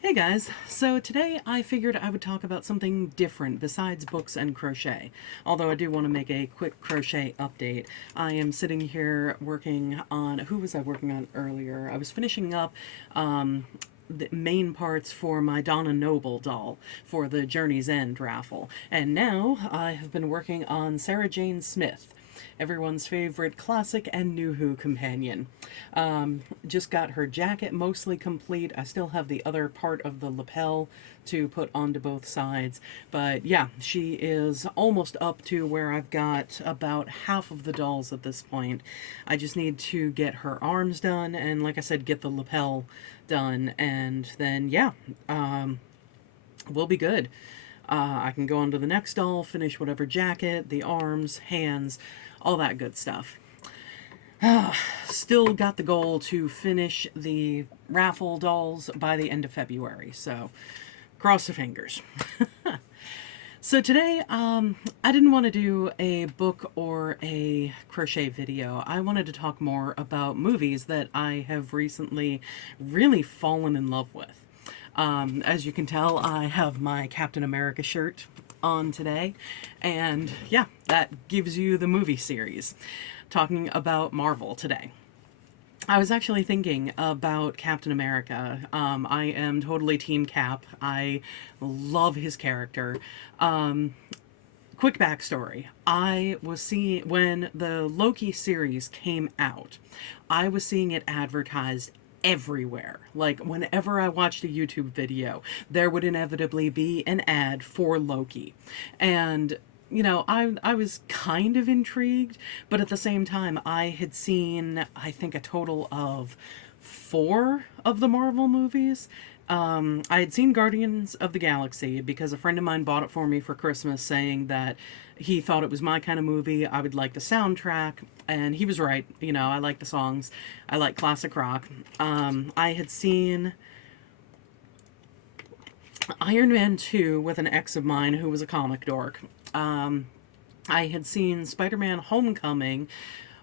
Hey guys, so today I figured I would talk about something different besides books and crochet. Although I do want to make a quick crochet update. I am sitting here working on, who was I working on earlier? I was finishing up the main parts for my Donna Noble doll for the Journey's End raffle. And now I have been working on Sarah Jane Smith, everyone's favorite classic and new Who companion. Just got her jacket mostly complete. I still have the other part of the lapel to put onto both sides. But yeah, she is almost up to where I've got about half of the dolls at this point. I just need to get her arms done and, like I said, get the lapel done. And then, yeah, we'll be good. I can go on to the next doll, finish whatever jacket, the arms, hands, all that good stuff. Still got the goal to finish the raffle dolls by the end of February, so cross the fingers. So today, I didn't want to do a book or a crochet video. I wanted to talk more about movies that I have recently really fallen in love with. As you can tell, I have my Captain America shirt on today, and yeah, that gives you the movie series. Talking about Marvel today. I was actually thinking about Captain America. I am totally Team Cap. I love his character. Quick backstory. I was seeing, when the Loki series came out, I was seeing it advertised everywhere. Like, whenever I watched a YouTube video, there would inevitably be an ad for Loki. And I was kind of intrigued, but at the same time, I had seen, I think, a total of 4 of the Marvel movies. I had seen Guardians of the Galaxy because a friend of mine bought it for me for Christmas, saying that he thought it was my kind of movie. I would like the soundtrack, and he was right. I like the songs. I like classic rock. I had seen Iron Man 2 with an ex of mine who was a comic dork. I had seen Spider-Man Homecoming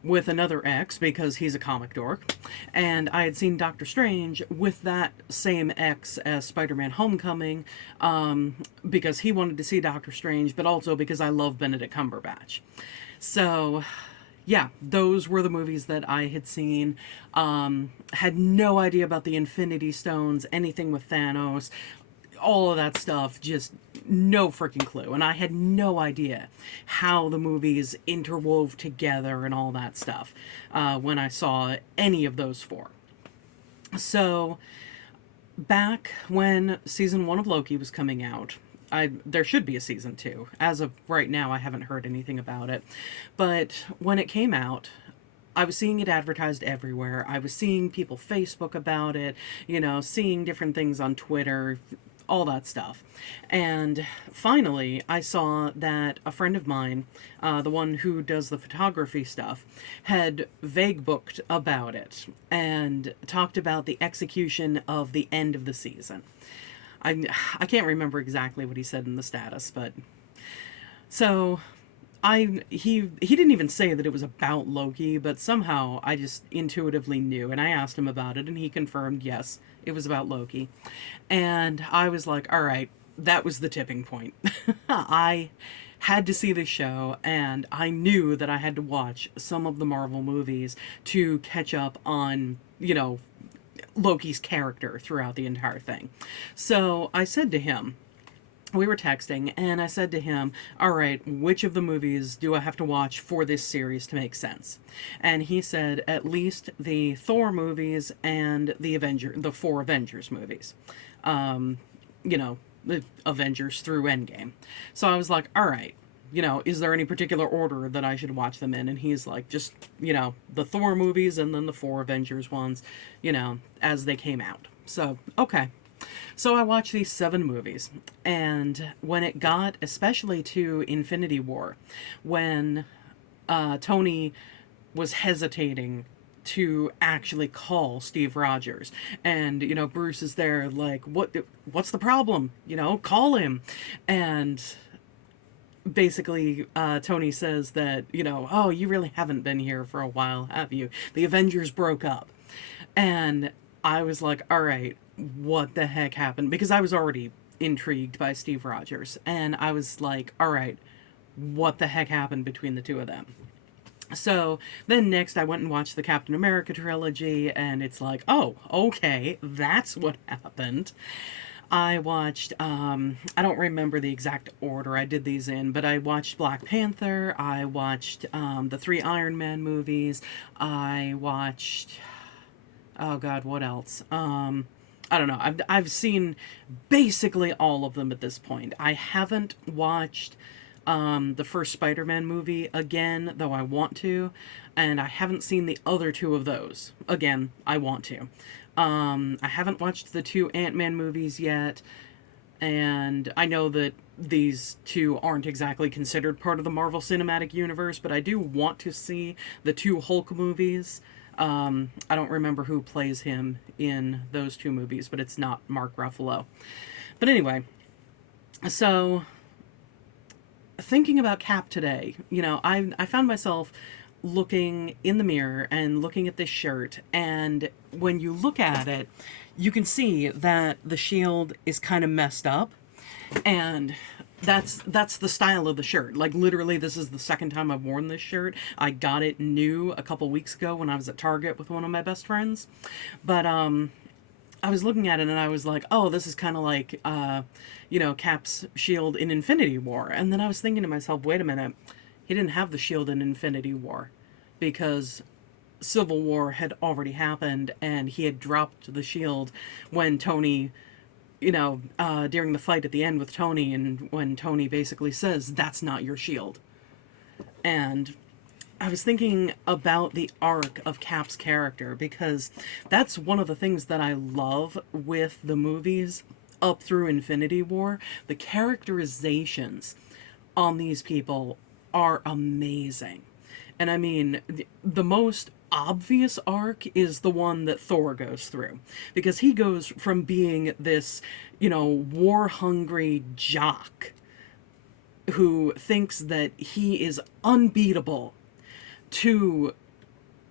with another ex because he's a comic dork. And I had seen Doctor Strange with that same ex as Spider-Man Homecoming because he wanted to see Doctor Strange, but also because I love Benedict Cumberbatch. So yeah, those were the movies that I had seen. Had no idea about the Infinity Stones, anything with Thanos, all of that stuff, just no freaking clue. And I had no idea how the movies interwove together and all that stuff when I saw any of those 4. So back when season 1 of Loki was coming out, there should be a season 2. As of right now, I haven't heard anything about it. But when it came out, I was seeing it advertised everywhere. I was seeing people Facebook about it, seeing different things on Twitter, all that stuff. And finally, I saw that a friend of mine, the one who does the photography stuff, had vague booked about it and talked about the execution of the end of the season. I can't remember exactly what he said in the status, but so he didn't even say that it was about Loki, but somehow I just intuitively knew, and I asked him about it, and he confirmed, yes, it was about Loki. And I was like, all right, that was the tipping point. I had to see the show, and I knew that I had to watch some of the Marvel movies to catch up on, Loki's character throughout the entire thing. So I said to him, we were texting, and I said to him, all right, which of the movies do I have to watch for this series to make sense? And he said, at least the Thor movies and the 4 Avengers movies. The Avengers through Endgame. So I was like, all right, is there any particular order that I should watch them in? And he's like, just, the Thor movies and then the 4 Avengers ones, as they came out. So, okay. So I watched these 7 movies, and when it got especially to Infinity War, when Tony was hesitating to actually call Steve Rogers, and Bruce is there like, what's the problem? Call him. And basically Tony says that, oh, you really haven't been here for a while, have you? The Avengers broke up. And I was like, all right, what the heck happened, because I was already intrigued by Steve Rogers, and I was like, all right, what the heck happened between the two of them? So then next I went and watched the Captain America trilogy, and it's like, oh, okay, that's what happened. I watched, I don't remember the exact order I did these in, but I watched Black Panther, I watched the three Iron Man movies, I watched, oh God, what else? I don't know. I've seen basically all of them at this point. I haven't watched the first Spider-Man movie again, though I want to, and I haven't seen the other two of those. Again, I want to. I haven't watched the two Ant-Man movies yet, and I know that these two aren't exactly considered part of the Marvel Cinematic Universe, but I do want to see the two Hulk movies. I don't remember who plays him in those two movies, but it's not Mark Ruffalo. But anyway, so thinking about Cap today, I found myself looking in the mirror and looking at this shirt, and when you look at it, you can see that the shield is kind of messed up, and that's the style of the shirt. Like, literally, this is the second time I've worn this shirt. I got it new a couple weeks ago when I was at Target with one of my best friends, but I was looking at it and I was like, oh, this is kind of like Cap's shield in Infinity War. And then I was thinking to myself, wait a minute, he didn't have the shield in Infinity War because Civil War had already happened, and he had dropped the shield when Tony, during the fight at the end with Tony, and when Tony basically says, that's not your shield. And I was thinking about the arc of Cap's character, because that's one of the things that I love with the movies up through Infinity War. The characterizations on these people are amazing. And I mean, the most obvious arc is the one that Thor goes through, because he goes from being this, war-hungry jock who thinks that he is unbeatable to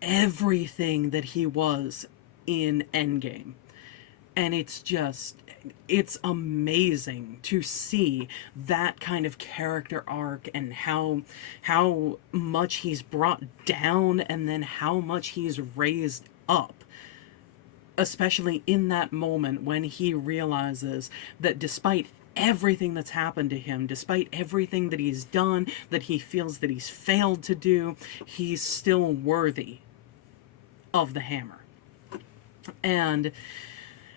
everything that he was in Endgame. And it's amazing to see that kind of character arc, and how much he's brought down and then how much he's raised up. Especially in that moment when he realizes that despite everything that's happened to him, despite everything that he's done, that he feels that he's failed to do, he's still worthy of the hammer. And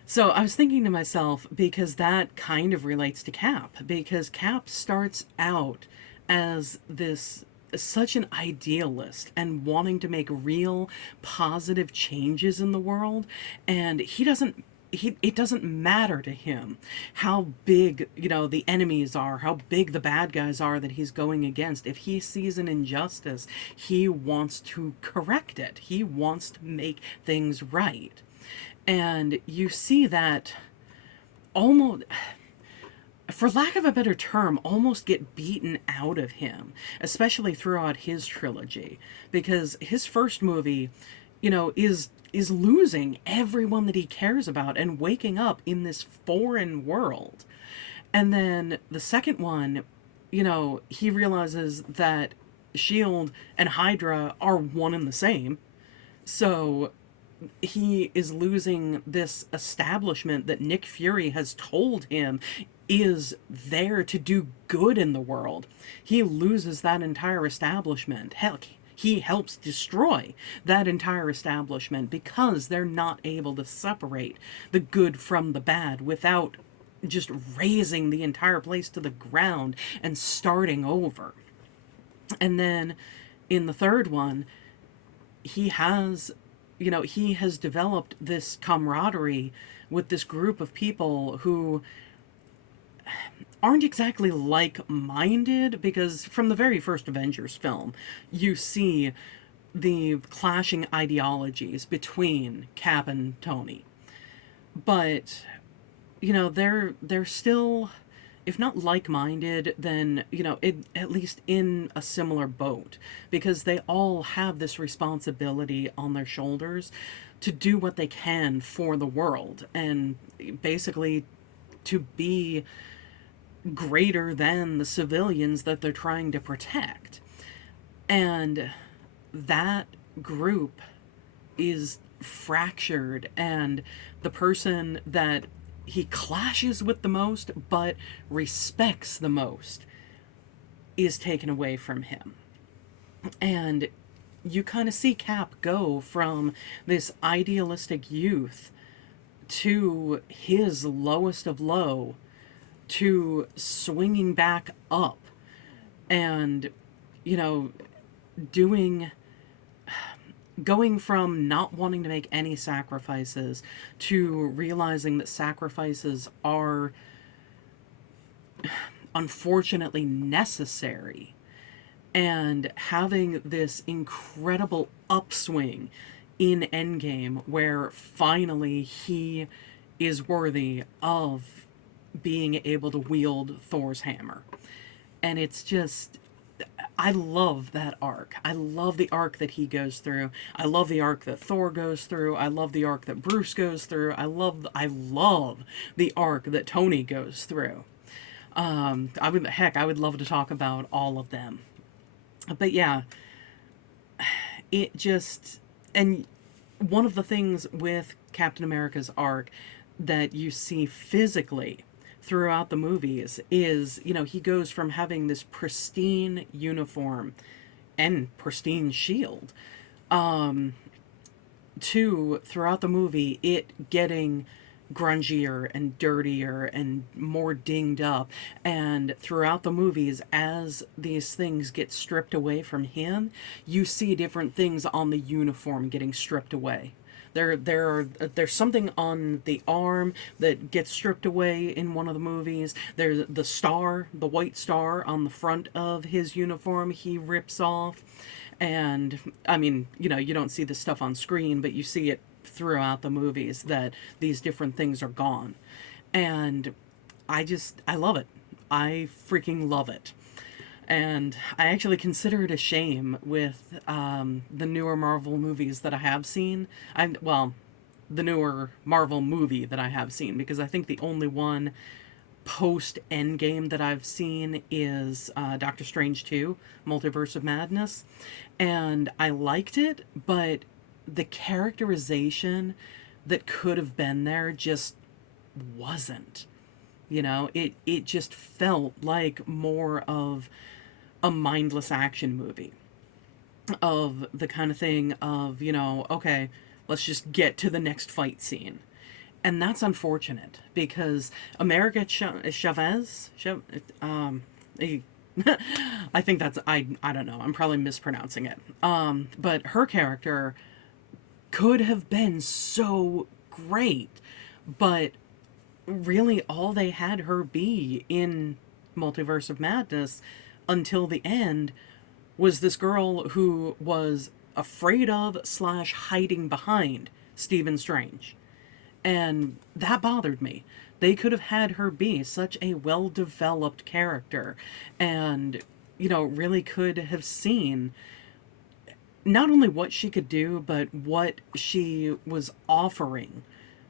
so I was thinking to myself, because that kind of relates to Cap, because Cap starts out as such an idealist and wanting to make real positive changes in the world, and it doesn't matter to him how big, the enemies are, how big the bad guys are that he's going against. If he sees an injustice, he wants to correct it. He wants to make things right. And you see that almost, for lack of a better term, almost get beaten out of him, especially throughout his trilogy, because his first movie, is losing everyone that he cares about and waking up in this foreign world. And then the second one, he realizes that SHIELD and Hydra are one and the same. So he is losing this establishment that Nick Fury has told him is there to do good in the world. He loses that entire establishment. Heck, he helps destroy that entire establishment because they're not able to separate the good from the bad without just razing the entire place to the ground and starting over. And then in the third one, he has developed this camaraderie with this group of people who aren't exactly like-minded, because from the very first Avengers film, you see the clashing ideologies between Cap and Tony. But, they're still, if not like-minded, then, at least in a similar boat, because they all have this responsibility on their shoulders to do what they can for the world and basically to be greater than the civilians that they're trying to protect. And that group is fractured, and the person that he clashes with the most but respects the most is taken away from him. And you kind of see Cap go from this idealistic youth to his lowest of low to swinging back up and, you know, doing going from not wanting to make any sacrifices to realizing that sacrifices are unfortunately necessary, and having this incredible upswing in Endgame where finally he is worthy of being able to wield Thor's hammer. And it's just, I love that arc. I love the arc that he goes through. I love the arc that Thor goes through. I love the arc that Bruce goes through. I love the arc that Tony goes through. I would love to talk about all of them. But yeah, it just, and one of the things with Captain America's arc that you see physically throughout the movies is, you know, he goes from having this pristine uniform and pristine shield, to throughout the movie it getting grungier and dirtier and more dinged up. And throughout the movies, as these things get stripped away from him, you see different things on the uniform getting stripped away. There's something on the arm that gets stripped away in one of the movies. There's the star, the white star on the front of his uniform, he rips off. And I mean, you know, you don't see this stuff on screen, but you see it throughout the movies that these different things are gone. And I love it. I freaking love it. And I actually consider it a shame with the newer Marvel movies that I have seen. The newer Marvel movie that I have seen, because I think the only one post Endgame that I've seen is Doctor Strange 2, Multiverse of Madness. And I liked it, but the characterization that could have been there just wasn't. You know, it just felt like more of a mindless action movie, of the kind of thing of, you know, okay, let's just get to the next fight scene. And that's unfortunate because America Chavez, I think that's, I don't know, I'm probably mispronouncing it. But her character could have been so great, but really all they had her be in Multiverse of Madness until the end was this girl who was afraid of / hiding behind Stephen Strange. And that bothered me. They could have had her be such a well-developed character and, you know, really could have seen not only what she could do, but what she was offering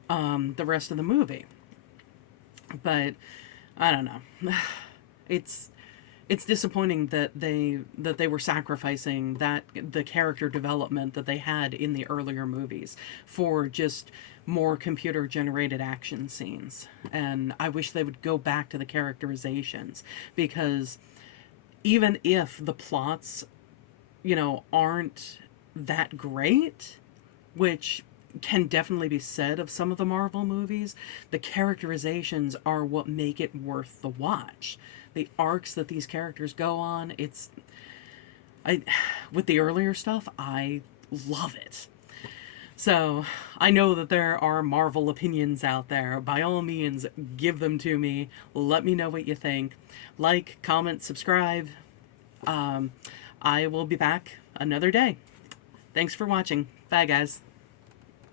the rest of the movie. But I don't know. It's disappointing that they were sacrificing the character development that they had in the earlier movies for just more computer generated action scenes. And I wish they would go back to the characterizations, because even if the plots, you know, aren't that great, which can definitely be said of some of the Marvel movies, the characterizations are what make it worth the watch. The arcs that these characters go on, with the earlier stuff, I love it. So, I know that there are Marvel opinions out there. By all means, give them to me. Let me know what you think. Like, comment, subscribe. I will be back another day. Thanks for watching. Bye, guys.